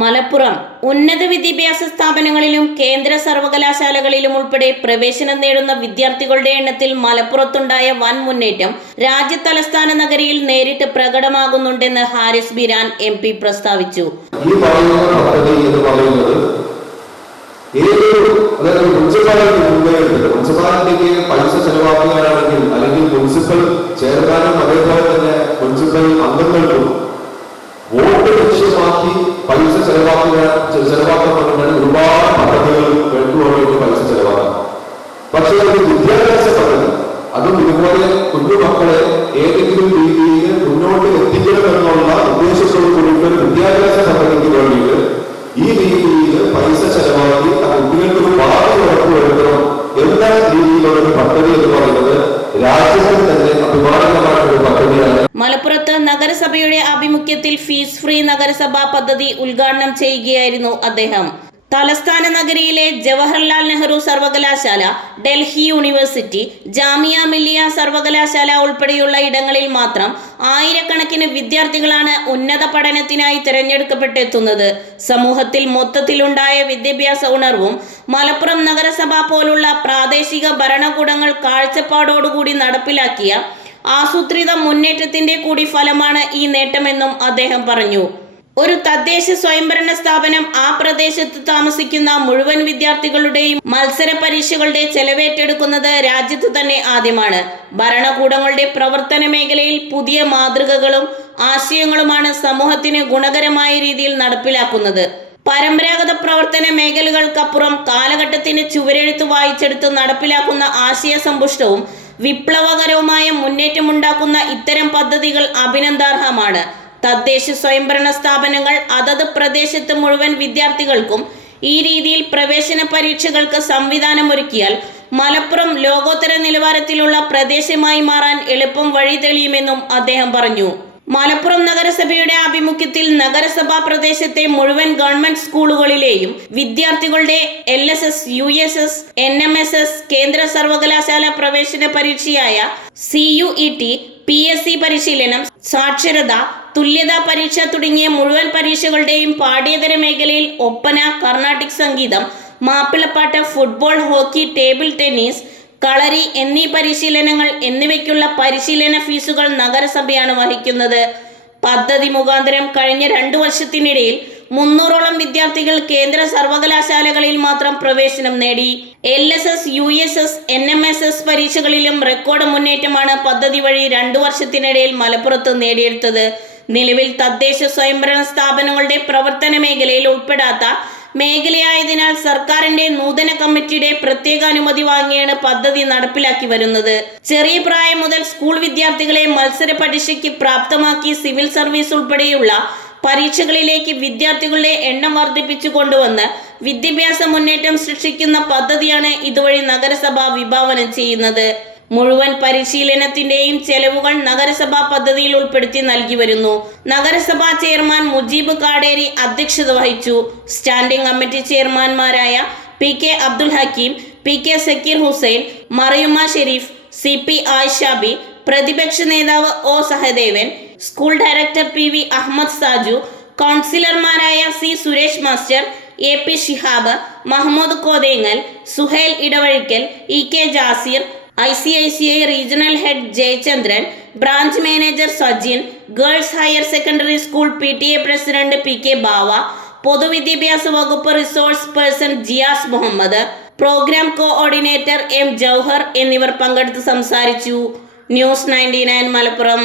മലപ്പുറം ഉന്നത വിദ്യാഭ്യാസ സ്ഥാപനങ്ങളിലും കേന്ദ്ര സർവകലാശാലകളിലും ഉൾപ്പെടെ പ്രവേശനം നേടുന്ന വിദ്യാർത്ഥികളുടെ എണ്ണത്തിൽ മലപ്പുറത്തുണ്ടായ വൻ മുന്നേറ്റം രാജ്യ തലസ്ഥാന നഗരിയിൽ നേരിട്ട് പ്രകടമാകുന്നുണ്ടെന്ന് ഹാരിസ് ബിരാൻ എം പി പ്രസ്താവിച്ചു. ചെലവാക്കപ്പെടുന്ന ഒരുപാട് പദ്ധതികൾ വേണ്ടുവേണ്ടി പൈസ ചെലവാക്കാം. പക്ഷേ അത് വിദ്യാഭ്യാസ പദ്ധതി. അതും ഇതുപോലെ കുഞ്ഞുമക്കളെ ഏതെങ്കിലും മലപ്പുറത്ത് നഗരസഭയുടെ ആഭിമുഖ്യത്തിൽ ഫീസ് ഫ്രീ നഗരസഭാ പദ്ധതി ഉദ്ഘാടനം ചെയ്യുകയായിരുന്നു അദ്ദേഹം. തലസ്ഥാന നഗരിയിലെ ജവഹർലാൽ നെഹ്റു സർവകലാശാല ഡൽഹി യൂണിവേഴ്സിറ്റി ജാമിയ മില്ലിയ സർവകലാശാല ഉൾപ്പെടെയുള്ള ഇടങ്ങളിൽ മാത്രം ആയിരക്കണക്കിന് വിദ്യാർത്ഥികളാണ് ഉന്നത പഠനത്തിനായി തിരഞ്ഞെടുക്കപ്പെട്ടെത്തുന്നത്. സമൂഹത്തിൽ മൊത്തത്തിലുണ്ടായ വിദ്യാഭ്യാസ ഉണർവും മലപ്പുറം നഗരസഭ പോലുള്ള പ്രാദേശിക ഭരണകൂടങ്ങൾ കാഴ്ചപ്പാടോടുകൂടി നടപ്പിലാക്കിയ ആസൂത്രിത മുന്നേറ്റത്തിന്റെ കൂടി ഫലമാണ് ഈ നേട്ടമെന്നും അദ്ദേഹം പറഞ്ഞു. ഒരു തദ്ദേശ സ്വയംഭരണ സ്ഥാപനം ആ പ്രദേശത്ത് താമസിക്കുന്ന മുഴുവൻ വിദ്യാർത്ഥികളുടെയും മത്സര പരീക്ഷകളുടെ ചെലവേറ്റെടുക്കുന്നത് രാജ്യത്ത് തന്നെ ആദ്യമാണ്. ഭരണകൂടങ്ങളുടെ പ്രവർത്തന മേഖലയിൽ പുതിയ മാതൃകകളും ആശയങ്ങളുമാണ് സമൂഹത്തിന് ഗുണകരമായ രീതിയിൽ നടപ്പിലാക്കുന്നത്. പരമ്പരാഗത പ്രവർത്തന മേഖലകൾക്കപ്പുറം കാലഘട്ടത്തിന് ചുവരെഴുത്ത് വായിച്ചെടുത്ത് നടപ്പിലാക്കുന്ന ആശയ സമ്പുഷ്ടവും വിപ്ലവകരവുമായ മുന്നേറ്റമുണ്ടാക്കുന്ന ഇത്തരം പദ്ധതികൾ അഭിനന്ദാർഹമാണ്. തദ്ദേശ സ്വയംഭരണ സ്ഥാപനങ്ങൾ അതത് പ്രദേശത്ത് മുഴുവൻ വിദ്യാർത്ഥികൾക്കും ഈ രീതിയിൽ പ്രവേശന പരീക്ഷകൾക്ക് സംവിധാനമൊരുക്കിയാൽ മലപ്പുറം ലോകോത്തര നിലവാരത്തിലുള്ള പ്രദേശമായി മാറാൻ എളുപ്പം വഴി തെളിയുമെന്നും അദ്ദേഹം പറഞ്ഞു. മലപ്പുറം നഗരസഭയുടെ ആഭിമുഖ്യത്തിൽ നഗരസഭാ പ്രദേശത്തെ മുഴുവൻ ഗവൺമെന്റ് സ്കൂളുകളിലെയും വിദ്യാർത്ഥികളുടെ L S S U S S N M M S കേന്ദ്ര സർവകലാശാല പ്രവേശന പരീക്ഷയായ C U E T P S C പരിശീലനം സാക്ഷരത തുല്യതാ പരീക്ഷ തുടങ്ങിയ മുഴുവൻ പരീക്ഷകളുടെയും പാഠ്യേതര മേഖലയിൽ ഒപ്പന കർണാട്ടിക് സംഗീതം മാപ്പിളപ്പാട്ട് football hockey table tennis kalari എന്നീ പരിശീലനങ്ങൾ എന്നിവയ്ക്കുള്ള പരിശീലന ഫീസുകൾ നഗരസഭയാണ് വഹിക്കുന്നത്. പദ്ധതി മുഖാന്തരം കഴിഞ്ഞ രണ്ടു വർഷത്തിനിടയിൽ മുന്നൂറോളം വിദ്യാർത്ഥികൾ കേന്ദ്ര സർവകലാശാലകളിൽ മാത്രം പ്രവേശനം നേടി. L S S U S S N M M S പരീക്ഷകളിലും record മുന്നേറ്റമാണ് പദ്ധതി വഴി രണ്ടു വർഷത്തിനിടയിൽ മലപ്പുറത്ത് നേടിയെടുത്തത്. നിലവിൽ തദ്ദേശ സ്വയംഭരണ സ്ഥാപനങ്ങളുടെ പ്രവർത്തന മേഖലയിൽ ഉൾപ്പെടാത്ത മേഖലയായതിനാൽ സർക്കാരിന്റെ നൂതന കമ്മിറ്റിയുടെ പ്രത്യേക അനുമതി വാങ്ങിയാണ് പദ്ധതി നടപ്പിലാക്കി വരുന്നത്. ചെറിയ പ്രായം മുതൽ സ്കൂൾ വിദ്യാർത്ഥികളെ മത്സര പരീക്ഷയ്ക്ക് പ്രാപ്തമാക്കി സിവിൽ സർവീസ് ഉൾപ്പെടെയുള്ള പരീക്ഷകളിലേക്ക് വിദ്യാർത്ഥികളുടെ എണ്ണം വർദ്ധിപ്പിച്ചു കൊണ്ടുവന്ന് വിദ്യാഭ്യാസ മുന്നേറ്റം സൃഷ്ടിക്കുന്ന പദ്ധതിയാണ് ഇതുവഴി നഗരസഭ വിഭാവനം ചെയ്യുന്നത്. മുഴുവൻ പരിശീലനത്തിന്റെയും ചെലവുകൾ നഗരസഭാ പദ്ധതിയിൽ ഉൾപ്പെടുത്തി നൽകി വരുന്നു. നഗരസഭാ ചെയർമാൻ മുജീബ് കാടേരി അധ്യക്ഷത വഹിച്ചു. Standing committee ചെയർമാൻമാരായ P K Abdul Hakeem P K Sakkir Hussain Mariyumma Shareef C P Ayishabi പ്രതിപക്ഷ നേതാവ് O Sahadevan school director P V Ahammed Saju കൗൺസിലർമാരായ C Suresh master A P Shihab Mahmood Kothengal Suhail Edavazhikkal E K Jasir I C I C I regional head Jayachandran branch manager Sajin girls higher secondary school P T A president P K Bava പൊതുവിദ്യാഭ്യാസ വകുപ്പ് resource person Jiyas Muhammad program coordinator M Jouhar എന്നിവർ പങ്കെടുത്ത് സംസാരിച്ചു. News ninety Malappuram.